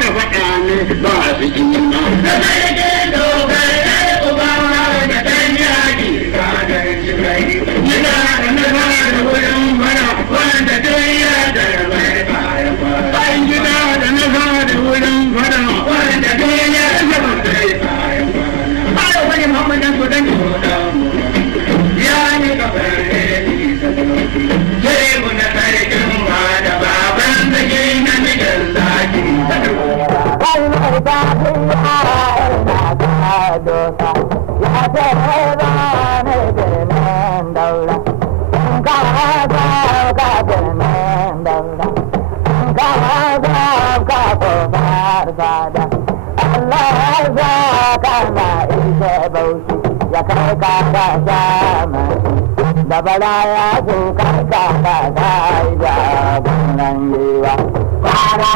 da faɗa ne ba su kima. Da sarki dogara ubawa da ɗan yaƙi ranar jirai. Gida da na da wurin fara wanda duk ya tarbai bayan fara. Bayan gida da na da wurin fara wanda duk ya tarbai bayan fara. Bayan wani Muhammadan kudan kudan ya yi kafar nisa sauki. Sai mu na sarkin ba da baban zage na mijan zaki. Kalmar ta fi dosa ya ce ba ne birnin daula ka haza ka birnin daula ka haza ka kofar gada Allah ya ka na ise bauchi ya kai ka ka sama da bala ya zo ka ka ka ka ja gunan yiwa para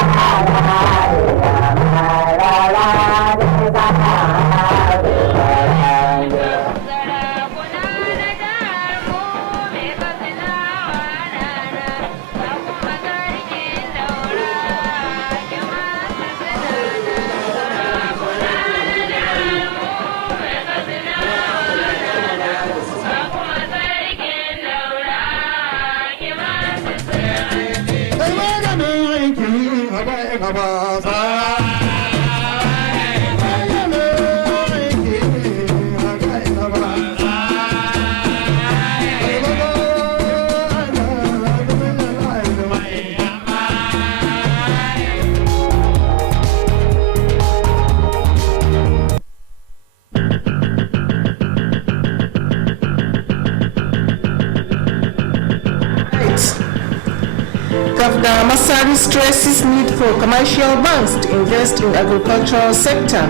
Governor Masari stresses need for commercial banks to invest in agricultural sector.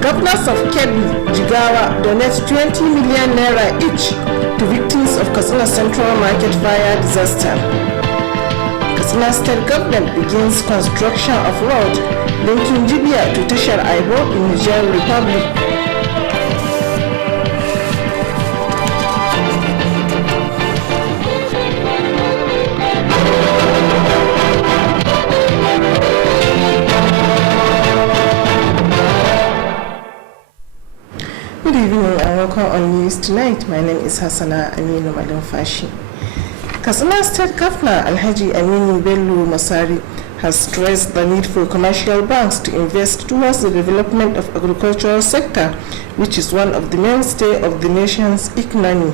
Governors of Kttv, Jigawa donate 20 million naira each to victims of Katsina Central Market fire disaster. Katsina State Government begins construction of road linking Libya to Tashar Aibo in Niger Republic. Good evening and welcome on News Tonight. My name is Hassana Aminu Malumfashi. Katsina State Governor Alhaji Aminu Bello Masari has stressed the need for commercial banks to invest towards the development of agricultural sector, which is one of the mainstay of the nation's economy.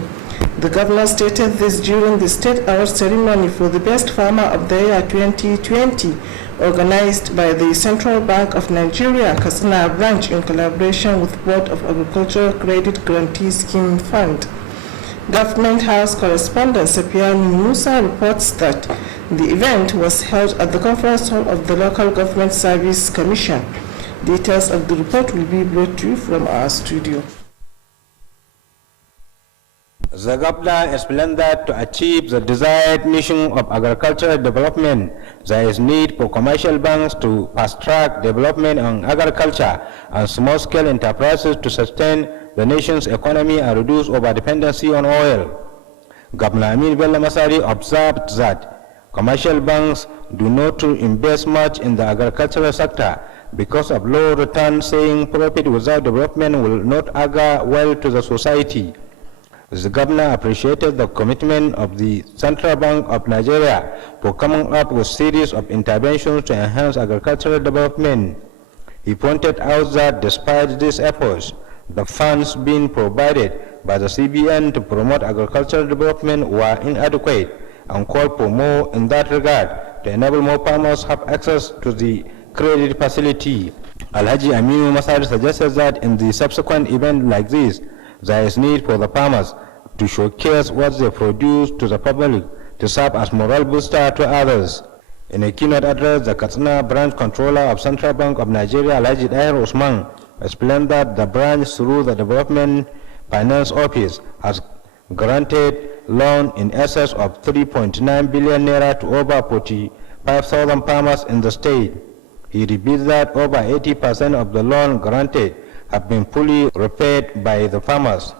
The governor stated this during the State Award ceremony for the Best Farmer of the Year 2020, organized by the Central Bank of Nigeria, Katsina branch in collaboration with Board of Agricultural Credit Guarantee Scheme Fund. Government House correspondent Sapiani Musa reports that the event was held at the conference hall of the Local Government Service Commission. Details of the report will be brought to you from our studio. The governor explained that to achieve the desired mission of agricultural development, there is need for commercial banks to fast-track development on agriculture and small-scale enterprises to sustain the nation's economy and reduce over-dependency on oil. Governor Amin Bello Masari observed that commercial banks do not invest much in the agricultural sector because of low return, saying profit without development will not augur well to the society. The governor appreciated the commitment of the Central Bank of Nigeria for coming up with a series of interventions to enhance agricultural development. He pointed out that despite these efforts, the funds being provided by the CBN to promote agricultural development were inadequate and called for more in that regard to enable more farmers have access to the credit facility. Alhaji Aminu Masari suggested that in the subsequent event like this, there is need for the farmers to showcase what they produce to the public to serve as moral booster to others. In a keynote address, the Katsina branch controller of Central Bank of Nigeria, Alhaji Dair Usman, explained that the branch through the Development Finance Office has granted loan in excess of 3.9 billion naira to over 45,000 farmers in the state. He revealed that over 80% of the loan granted have been fully repaid by the farmers.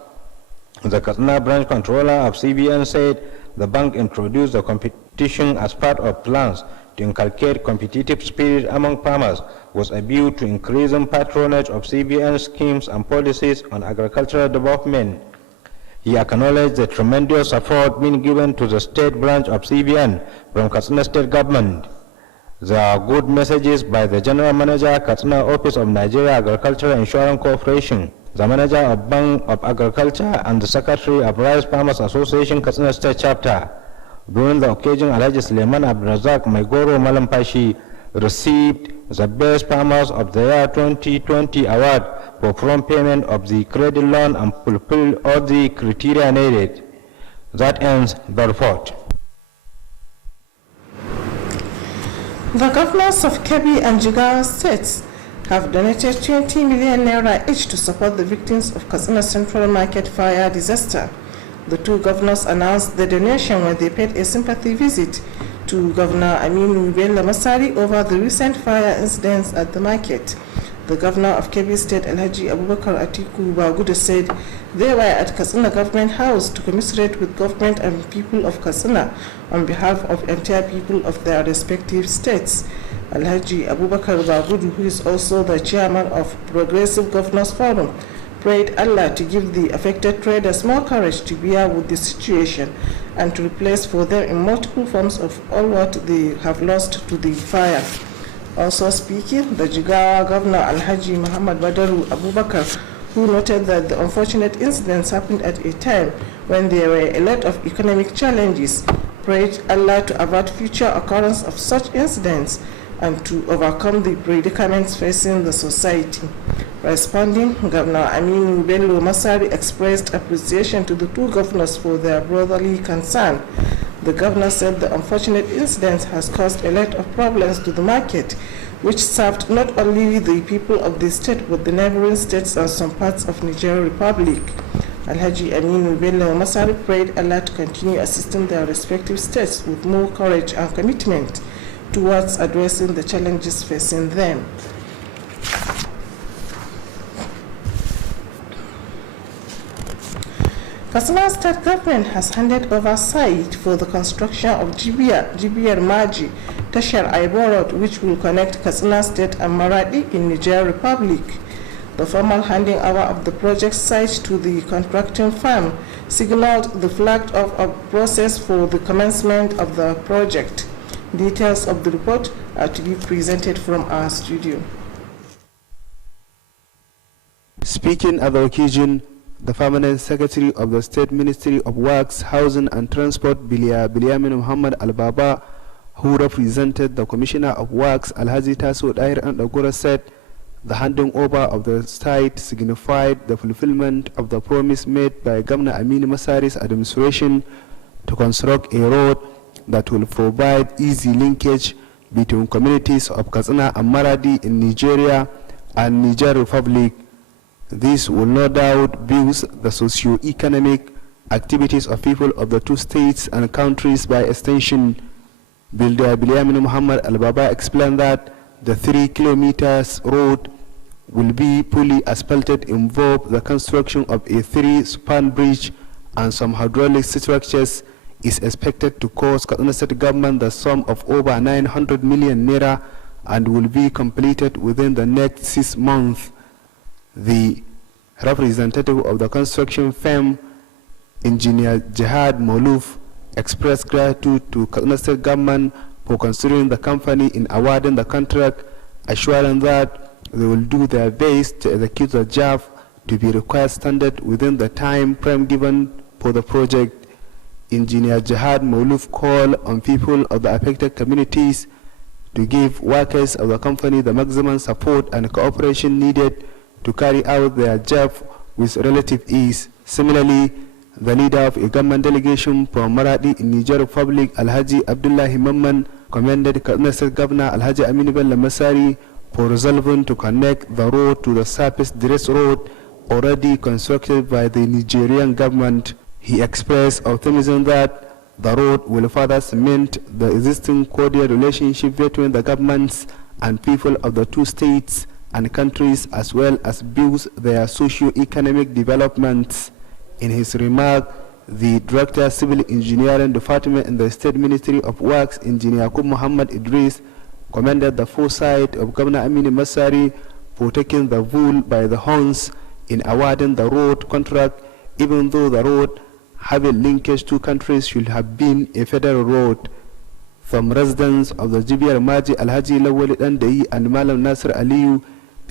The Katsina branch controller of CBN said the bank introduced the competition as part of plans to inculcate competitive spirit among farmers with a view to increasing patronage of CBN schemes and policies on agricultural development. He acknowledged the tremendous support being given to the state branch of CBN from Katsina State Government. There are good messages by the General Manager, Katsina Office of Nigeria Agricultural Insurance Corporation, the Manager of Bank of Agriculture, and the Secretary of Rice Farmers Association Katsina State Chapter. During the occasion, Alhaji Suleiman Abdulrazak Maigoro Malampashi received the Best Farmers of the Year 2020 award for prompt payment of the credit loan and fulfill all the criteria needed. That ends the report. The governors of Kebbi and Jigawa states have donated 20 million naira each to support the victims of Katsina Central Market fire disaster. The two governors announced the donation when they paid a sympathy visit to Governor Aminu Bello Masari over the recent fire incidents at the market. The governor of Kebbi State, Alhaji Abubakar Atiku Bagudu, said they were at Katsina Government House to commiserate with government and people of Katsina on behalf of entire people of their respective states. Alhaji Abubakar Bagudu, who is also the chairman of Progressive Governors Forum, prayed Allah to give the affected traders more courage to bear with the situation and to replace for them in multiple forms of all what they have lost to the fire. Also speaking, the Jigawa Governor Alhaji Muhammad Badaru Abubakar, who noted that the unfortunate incidents happened at a time when there were a lot of economic challenges, prayed Allah to avert future occurrence of such incidents and to overcome the predicaments facing the society. Responding, Governor Aminu Bello Masari expressed appreciation to the two governors for their brotherly concern. The governor said the unfortunate incident has caused a lot of problems to the market, which served not only the people of the state but the neighboring states and some parts of Niger Republic. Alhaji Aminu Bello Masari prayed Allah to continue assisting their respective states with more courage and commitment towards addressing the challenges facing them. Katsina State Government has handed over site for the construction of Jibiyar Maji Tashar Aibo Road, which will connect Katsina State and Maradi in Niger Republic. The formal handing over of the project site to the contracting firm signaled the flagged-off process for the commencement of the project. Details of the report are to be presented from our studio. Speaking at the occasion, the Permanent Secretary of the State Ministry of Works, Housing and Transport, Biliyamin Muhammad Al-Baba, who represented the Commissioner of Works, Alhaji Taso Dair and Agura, said the handing over of the site signified the fulfillment of the promise made by Governor Aminu Masari's administration to construct a road that will provide easy linkage between communities of Katsina and Maradi in Nigeria and Niger Republic. This will no doubt boost the socio-economic activities of people of the two states and countries by extension. Builder Biliyamin Muhammad Al-Baba explained that the 3 kilometers road will be fully asphalted, involve the construction of a 3-span bridge and some hydraulic structures, is expected to cost Katsina State Government the sum of over 900 million naira and will be completed within the next 6 months. The representative of the construction firm, Engineer Jihad Molouf, expressed gratitude to Katsina State Government for considering the company in awarding the contract, assuring that they will do their best to execute the job to be required standard within the time frame given for the project. Engineer Jihad Molouf called on people of the affected communities to give workers of the company the maximum support and cooperation needed to carry out their job with relative ease. Similarly, the leader of a government delegation from Maradi in Niger Republic, Alhaji Abdullahi Mamman, commended Katsina State Governor Alhaji Aminu Bello Masari for resolving to connect the road to the surface dress road already constructed by the Nigerian government. He expressed optimism that the road will further cement the existing cordial relationship between the governments and people of the two states and countries, as well as boost their socio-economic developments. In his remark, the Director Civil Engineering Department in the State Ministry of Works, Engineer Yakub Muhammad Idris, commended the foresight of Governor Aminu Masari for taking the bull by the horns in awarding the road contract, even though the road having linkage to countries should have been a federal road. Some residents of the Jibiyar Maji Alhaji Lawali Dandayi and Malam Nasir Aliyu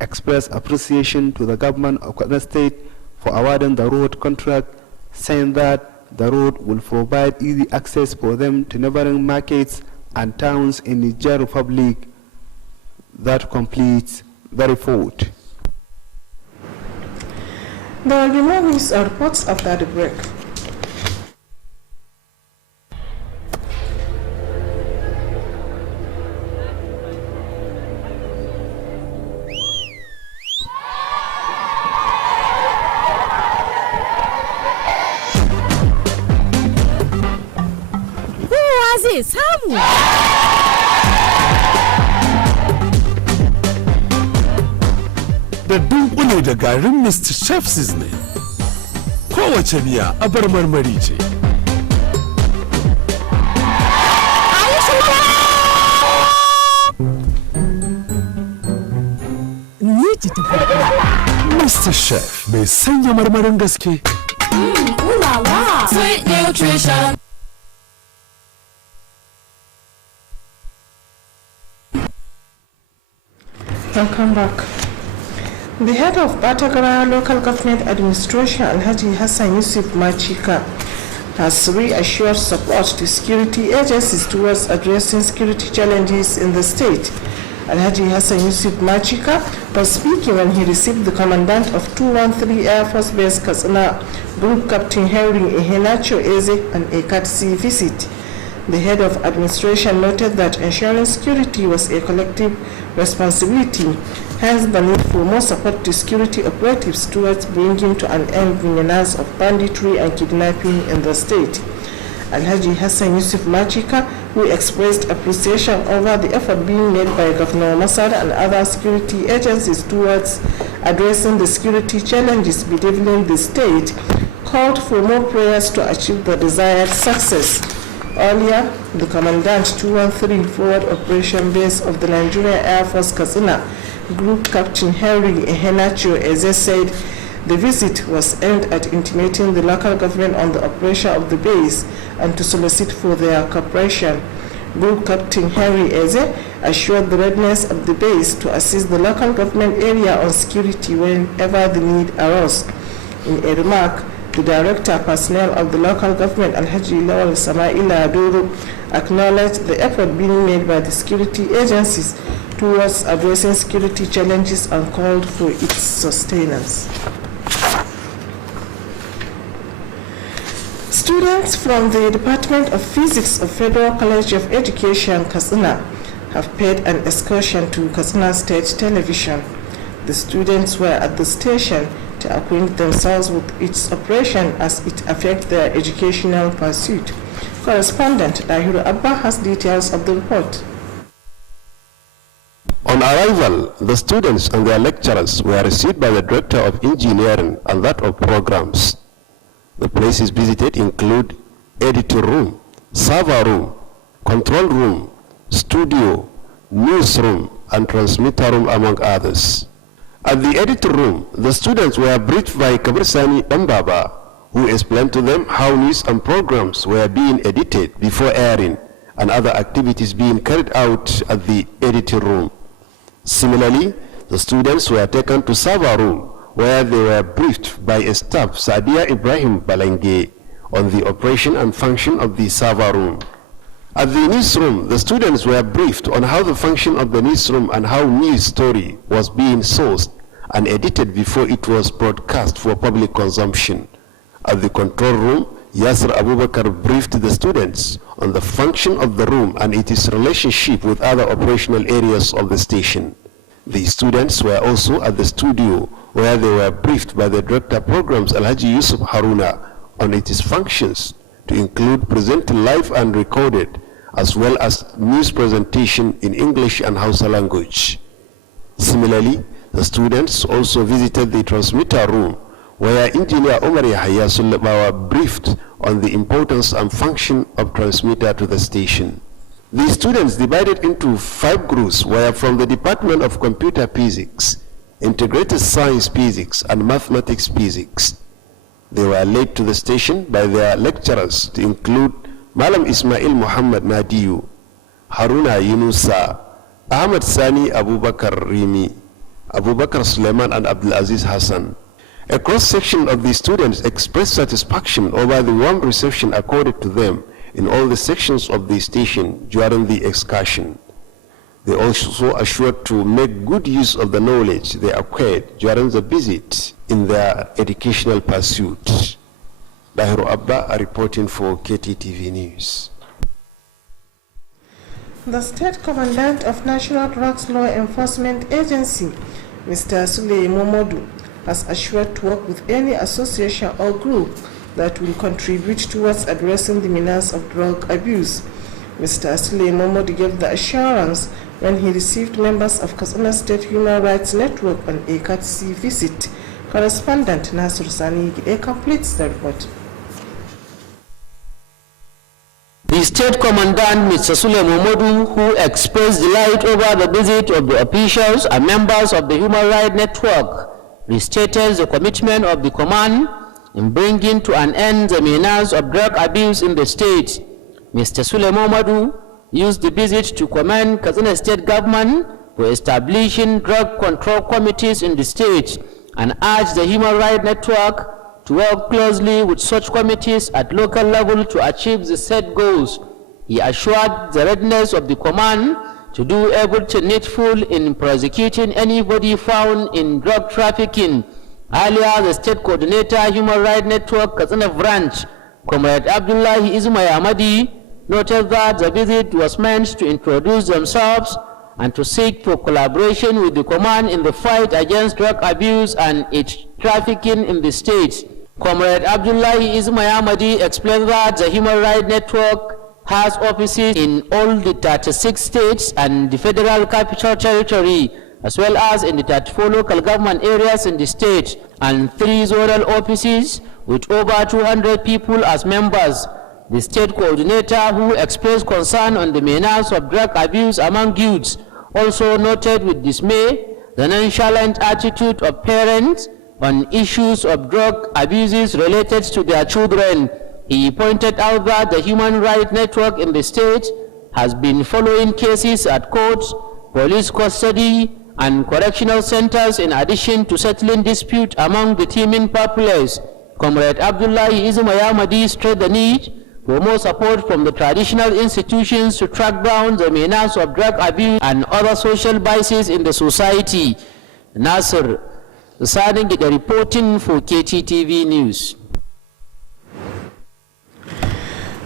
expressed appreciation to the government of Kaduna State for awarding the road contract, saying that the road will provide easy access for them to neighboring markets and towns in the Niger Republic. That completes the report. There will be more news or reports after the break. Zai samu. Da dunkule da garin Mr. Chef Seasoning. Kowace miya abar marmari ce. Ni ce ta farko. Mr. Chef mai sanya marmarin gaske. Ulawa. Sweet nutrition. Welcome back. The head of Batagara Local Government Administration, Alhaji Hassan Yusuf Machika, has reassured support to security agencies towards addressing security challenges in the state. Alhaji Hassan Yusuf Machika was speaking when he received the commandant of 213 Air Force Base Katsina, Group Captain Henry Ehenacho Eze, on a courtesy visit. The head of administration noted that ensuring security was a collective responsibility, hence the need for more support to security operatives towards bringing to an end the menace of banditry and kidnapping in the state. Alhaji Hassan Yusuf Machika, who expressed appreciation over the effort being made by Governor Masada and other security agencies towards addressing the security challenges bedeviling the state, called for more prayers to achieve the desired success. Earlier, the Commandant 213 Forward Operation Base of the Nigerian Air Force Katsina, Group Captain Henry Ehenacho Eze, said the visit was aimed at intimating the local government on the operation of the base and to solicit for their cooperation. Group Captain Henry Eze assured the readiness of the base to assist the local government area on security whenever the need arose. In a remark, the Director Personnel of the local government, Alhaji Lawal Samaila Aduru, acknowledged the effort being made by the security agencies towards addressing security challenges and called for its sustenance. Students from the Department of Physics of Federal College of Education, Katsina, have paid an excursion to Katsina State Television. The students were at the station to acquaint themselves with its operation as it affects their educational pursuit. Correspondent Dahiru Abba has details of the report. On arrival, the students and their lecturers were received by the Director of Engineering and that of Programs. The places visited include editor room, server room, control room, studio, newsroom, and transmitter room, among others. At the editor room, the students were briefed by Kabir Sani Dambaba, who explained to them how news and programs were being edited before airing and other activities being carried out at the editor room. Similarly, the students were taken to server room, where they were briefed by a staff, Sadia Ibrahim Balenge, on the operation and function of the server room. At the newsroom, the students were briefed on how the function of the newsroom and how news story was being sourced and edited before it was broadcast for public consumption. At the control room, Yasser Abubakar briefed the students on the function of the room and its relationship with other operational areas of the station. The students were also at the studio, where they were briefed by the Director of Programs, Alhaji Yusuf Haruna, on its functions, to include presenting live and recorded, as well as news presentation in English and Hausa language. Similarly, the students also visited the transmitter room, where Engineer Omar Yahya Sulabawa briefed on the importance and function of transmitter to the station. The students divided into 5 groups were from the Department of Computer Physics, Integrated Science Physics, and Mathematics Physics. They were led to the station by their lecturers to include Malam Ismail Muhammad Nadiyu, Haruna Yunusa, Ahmad Sani Abubakar Rimi, Abubakar Suleiman, and Abdulaziz Hassan. A cross-section of the students expressed satisfaction over the warm reception accorded to them in all the sections of the station during the excursion. They also assured to make good use of the knowledge they acquired during the visit in their educational pursuit. Dahiru Abba reporting for Kttv News. The State Commandant of National Drugs Law Enforcement Agency, Mr. Sule Momodu, has assured to work with any association or group that will contribute towards addressing the menace of drug abuse. Mr. Sule Momodu gave the assurance when he received members of Katsina State Human Rights Network on a Kttv visit. Correspondent Nasir Sani Gide completes the report. The State Commandant, Mr. Sule Momodu, who expressed delight over the visit of the officials and members of the Human Rights Network, restated the commitment of the command in bringing to an end the menace of drug abuse in the state. Mr. Sule Momodu used the visit to commend Katsina State government for establishing drug control committees in the state and urged the Human Rights Network to work closely with such committees at local level to achieve the set goals. He assured the readiness of the command to do everything needful in prosecuting anybody found in drug trafficking. Earlier, the State Coordinator, Human Rights Network, Katsina Branch, Comrade Abdullahi Ismail Ahmadi, noted that the visit was meant to introduce themselves and to seek for collaboration with the command in the fight against drug abuse and its trafficking in the state. Comrade Abdullahi Ismail Ahmadi explained that the Human Rights Network has offices in all the 36 states and the Federal Capital Territory, as well as in the 34 local government areas in the state, and 3 zonal offices with over 200 people as members. The state coordinator, who expressed concern on the menace of drug abuse among youths, also noted with dismay the nonchalant attitude of parents on issues of drug abuses related to their children. He pointed out that the Human Rights Network in the state has been following cases at courts, police custody, and correctional centers in addition to settling disputes among the teeming populace. Comrade Abdullahi Ismail Ahmadi stressed the need for more support from the traditional institutions to track down the menace of drug abuse and other social vices in the society. Nasir Sani Gide reporting for Kttv News.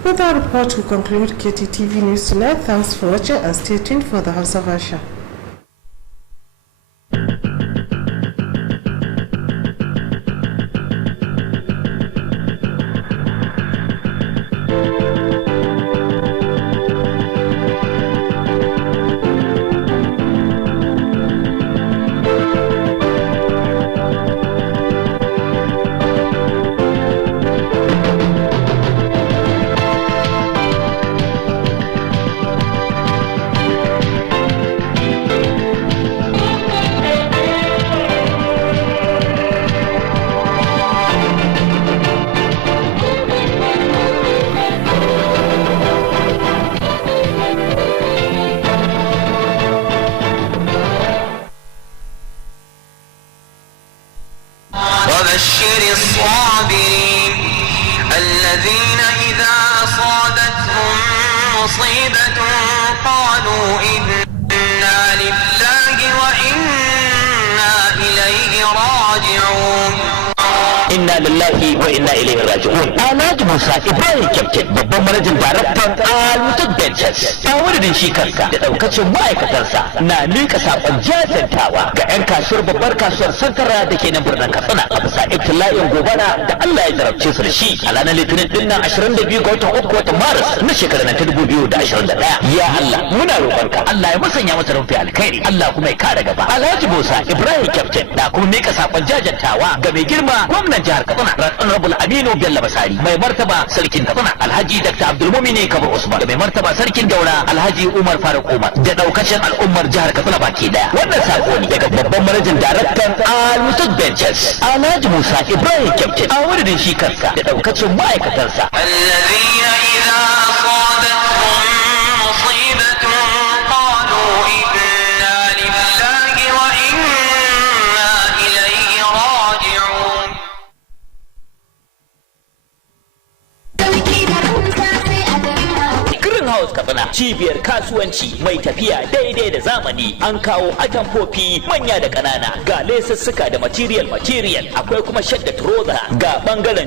With our report, we conclude Kttv News tonight. Thanks for watching and stay tuned for the Hausa version. وبشر الصابرين الذين إذا أصابتهم مصيبة قالوا إنا لله وإنا إليه راجعون. inna lillahi wa inna ilaihi raji'un. Alhaji Musa Ibrahim Captain, babban manajan daraktan Al-Mutad Ventures, ta wadadin shi kansa da daukacin ma'aikatansa na nika sakon jajantawa ga 'yan kasuwar babbar kasuwar Santara da ke nan birnin Katsina a bisa ibtila'in gobara da Allah ya zarabce su da shi a ranar Litinin din nan 22 ga watan 3 watan Maris na shekarar ta 2021. Ya Allah, muna roƙonka Allah ya musanya masa rufi alkhairi, Allah kuma ya kare gaba. Alhaji Musa Ibrahim Captain da kuma nika sakon jajantawa ga mai girma gwamnan jihar Katsina Honorable Aminu Bello Basari, mai martaba sarkin Katsina Alhaji Dr. Abdulmumini Kabir Usman, da mai martaba sarkin Daura Alhaji Umar Faruk Umar, da daukacin al'ummar jihar Katsina baki daya. Wannan sako ne daga babban manajan daraktan Al-Mutad Ventures Alhaji Musa Ibrahim Captain a wurin shi kansa da daukacin ma'aikatansa. الذين إذا أصابتهم مصيبة قالوا إنا لله وإنا إليه راجعون. Greenhouse Katsina, cibiyar kasuwanci mai tafiya daidai da zamani. An kawo atamfofi manya da ƙanana, ga lesussuka da material, akwai kuma shadda trouser, ga bangaren